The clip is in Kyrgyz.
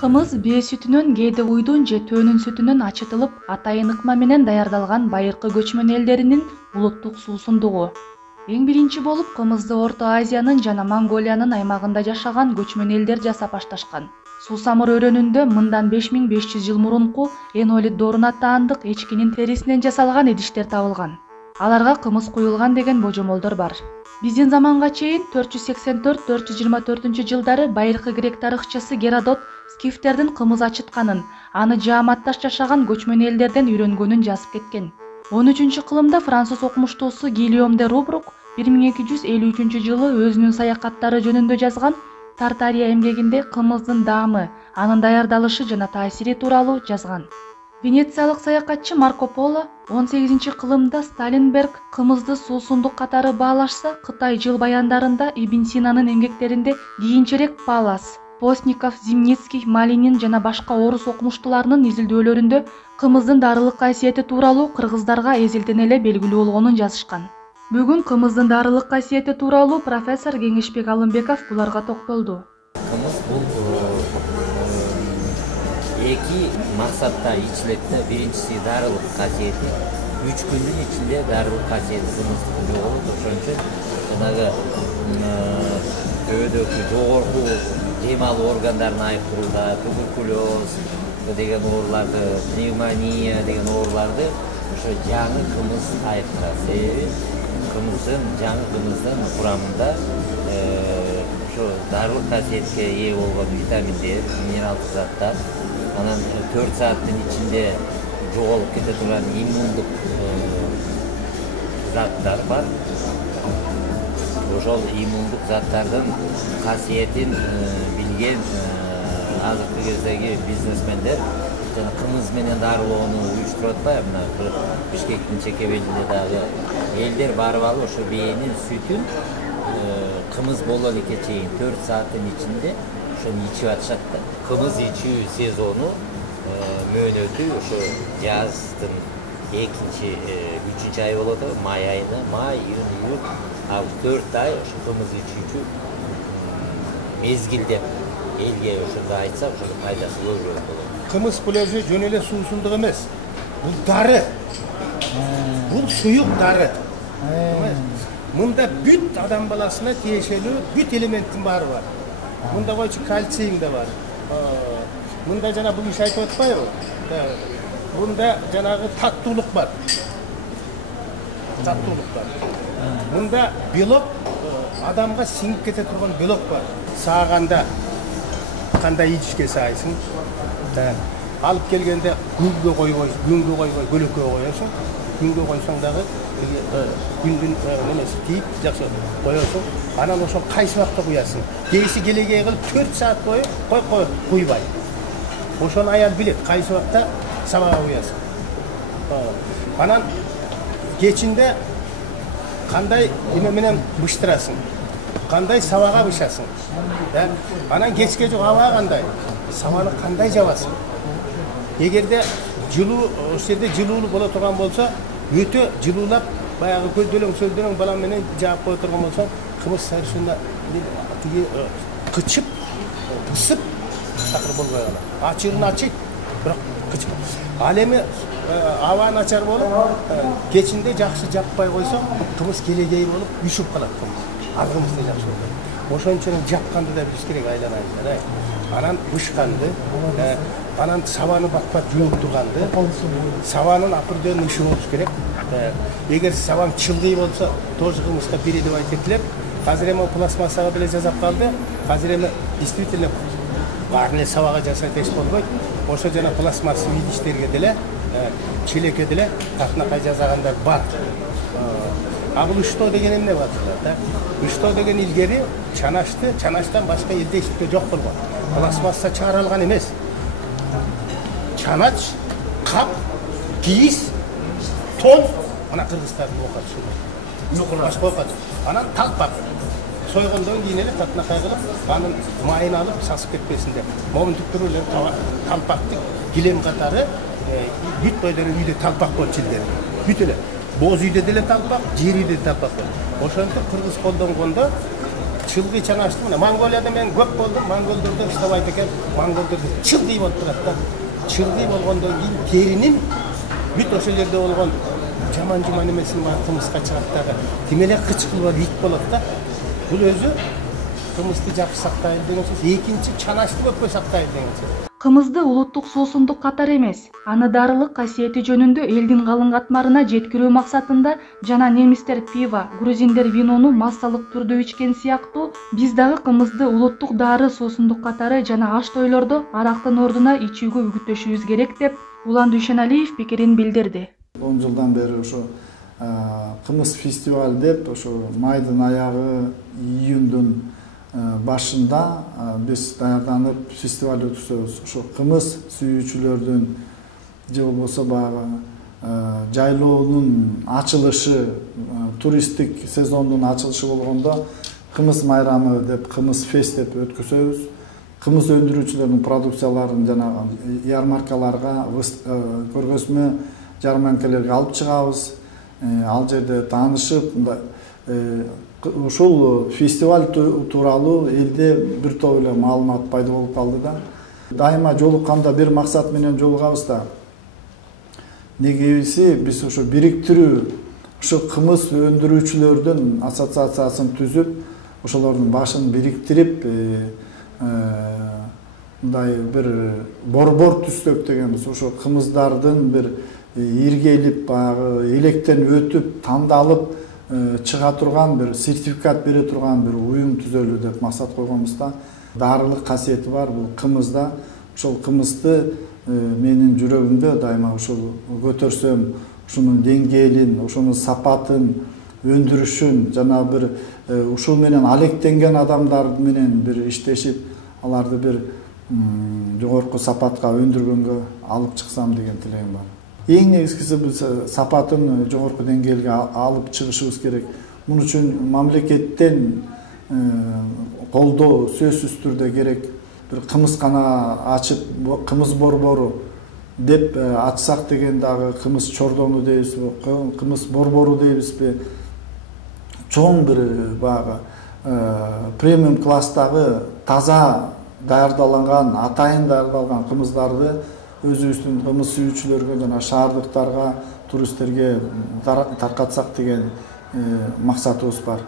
Кымыз бие сүтүнөн, кээде уйдун же төөнүн сүтүнөн ачытылып, атайын ыкма менен даярдалган байыркы көчмөн элдеринин улуттук суусундугу. Эң биринчи болуп кымызды Орто Азиянын жана Монголиянын аймагында жашаган көчмөн элдер жасап башташкан. Суусамыр өрөөнүндө мындан 5500 жыл мурунку энолит доорун аттаандык эчкинин терисинен жасалган идиштер табылган. Аларга кымыз куюлган деген божомолдор бар. Биздин заманга чейин 484-424 жылдары байыркы грек тарыхчысы Геродот скифтердин кымыз ачытканын, аны жааматташ жашаган көчмөн элдерден үйрөнгөнүн жазып кеткен. 13-кылымда француз окумуштуусу Гильом де Рубрук 1253 жылы өзүнүн саякаттары жөнүндө жазган Тартария эмгегинде кымыздын даамы, анын даярдалышы жана таасири тууралуу жазган. Венециялык саякатчы Марко Поло 18-кылымда Сталенберг кымызды суусундук катары баалашса, Кытай жыл баяндарында Ибн Синанын эмгектеринде кийинчерээк Паллас, Постников, Зимницкий, Малинин жана башка орус окумуштууларынын изилдөөлөрүндө кымыздын дарылык касиети тууралуу кыргыздарга эзелден эле белгилүү болгонун жазышкан. Бүгүн кымыздын дарылык касиети тууралуу профессор Кеңешбек Алымбеков буларга токтолду. Кымыз бул эки максатта ичилет да. Биринчиси дарылык касиети. 3 күндүн ичинде дарылык касиети кымыздыкы жоголот. Ошон үчүн жанагы көөдөгү жогорку дем алуу органдарын айыктырууда, туберкулез деген ооруларды, пневмония деген ооруларды ошо жаңы кымыз айыктырат. Себеби жаңы кымыздын курамында ошо дарылык касиетке ээ болгон витаминдер, минералдык заттар, анан 4 сааттын ичинде жоголуп кете турган иммундук заттар бар. Ошол иммундук заттардын касиетин билген азыркы кездеги бизнесмендер жана кымыз менен дарылоону уюштуруп атпайбы? Мына Бишкектин чекебелинде дагы элдер барып алып ошо бээнин сүтүн кымыз боло элекке чейин 4 сааттын ичинде ошону ичип атышат да. Кымыз ичүү сезону мөөнөтү ошо жаздын 2-3 ай болот. Май айына, май, июнь, июль, август 4 ай ошо кымыз ичүүчү мезгил деп элге ошондо айтсак, ошо пайдасы көбүрөөк болот. Кымыз бул өзү жөн эле суусундук эмес. Бул дары. Бул суюк дары. Мында бүт адам баласына тиешелүү бүт элементтин баары бар. Мында койчу кальцийм да бар. Мында жана бул иш айтып атпайбы? Мында жанагы таттуулук бар. Мында белок, адамга сиңип кете турган белок бар. Сааганда кандай ичишке саайсың? Алып келгенде күнгө койбой, көлөккө коесуң. Күнгө койсоң дагы күндүн немеси тийип жакшы коесуң. Анан ошо кайсы убакта куясың? Кээси келегей кылып 4 саат бою куйбай. Ошону аял билет, кайсы убакта сабага куясың. Анан кечинде кандай эме менен быштырасың? Кандай сабага бышасың? Анан кечке жок аба кандай? Сабаны кандай жабасың? Эгерде жылуу, ошол жерде жылуулуу боло турган болсо, өтө жылуулап, баягы көздөөлөң бала менен жаап кое турган болсо, кымыз совершенно тиги кычып, ысып, такыр болбой калат. Ачыгын ачыйт, бирок кычып. Ал эми аба начар болуп, кечинде жакшы жаппай койсо, кымыз келегей болуп, үшүп калат кымыз. Ал кымыз да жакшы болбойт. Ошон үчүн жапканды да билиш керек, айланайын. Анан бышканды, анан сабаны бат-бат жууп турганды, сабанын определенный иши болуш керек. Эгер сабан чылгый болсо, тоже кымызга бири деп айтып келет. Азыр эми пластмассага деле жасап калды. Азыр эми действительно баарын эле сабага жасайт эч болбойт. Ошо жана пластмассовый идиштерге деле, челекке деле такнакай жасагандар бар. А бул что деген эмне бар да? Что деген илгери чанашты, чанаштан башка элде эчтеке жок болгон. Пластмасса чыгарылган эмес. Чанач, кап, кийиз, тон, ана кыргыздардын окат. Анан талпак. Сойгондон кийин эле татнакай кылып, анын майын алып сасып кетпесин деп. Момунтуктар эле талпакты килем катары бүт бойлору үйдө талпак болчу илдер. Бүт эле. Боз үйдө деле талпак, жер үйдө талпак. Ошентип кыргыз колдонгондо чылгый чаңаштым. Мына Монголияда мен көп болдум. Монголдордо иштебайт экен. Монголдордо чылгый болуп турат да. Чылгый болгондон кийин теринин бүт ошол жерде болгон жаман эмесин баары кымызга чыгат дагы. Тим эле кычкылып ит болот да. Бул өзү кымызды жакшы сактайлы деген сөз. Экинчи чанашты көп сактайлы деген сөз. Кымызды улуттук суусундук катары эмес, аны дарылык касиети жөнүндө элдин калың катмарына жеткирүү максатында жана немистер пиво, грузиндер винону массалык түрдө ичкен сыяктуу, биз дагы кымызды улуттук дары суусундук катары жана аш тойлордо арактын ордуна ичүүгө үгүттөшүбүз керек деп Улан Дүйшеналиев пикирин билдирди. 10 жылдан бери ошо кымыз фестиваль деп ошо майдын аягы, июндун башында биз даярданып фестиваль өткөзөбүз. Ошо кымыз сүйүүчүлөрдүн же болбосо баягы жайлоонун ачылышы, туристтик сезондун ачылышы болгондо кымыз майрамы деп, кымыз фест деп өткөзөбүз. Кымыз өндүрүүчүлөрдүн продукцияларын жанагы ярмаркаларга, көргөзмө жарманкаларга алып чыгабыз. Ал жерде таанышып, ушул фестиваль тууралуу элде бир топ эле маалымат пайда болуп калды да. Дайыма жолукканда бир максат менен жолугабыз да. Негебиси биз ошо бириктирүү, ошо кымыз өндүрүүчүлөрдүн ассоциациясын түзүп, ошолордун башын бириктирип, мындай бир борбор түзсөк дегенбиз. Ошо кымыздардын бир иргелип, баягы электен өтүп, тандалып чыга турган бир сертификат бере турган бир уюм түзөлүү деп максат койгонбуз да. Дарылык касиети бар бул кымызда. Ошол кымызды менин жүрөгүмдө дайыма ошол көтөрсөм, ушунун деңгээлин, ушунун сапатын, өндүрүшүн жана бир ушул менен алектенген адамдар менен бир иштешип, аларды бир жогорку сапатка өндүргөнгө алып чыксам деген тилегим бар. Эң негизгиси биз сапатын жогорку деңгээлге алып чыгышыбыз керек. Муну үчүн мамлекеттен колдоо сөзсүз түрдө керек. Бир кымызкана ачып, кымыз борбору деп ачсак деген дагы кымыз чордону дейбизби, кымыз борбору дейбизби. Чоң бир баягы премиум класстагы таза даярдалган, атайын даярдалган кымыздарды өзүбүздүн кымыз сүйүүчүлөргө жана шаардыктарга, туристтерге таркатсак деген максатыбыз бар.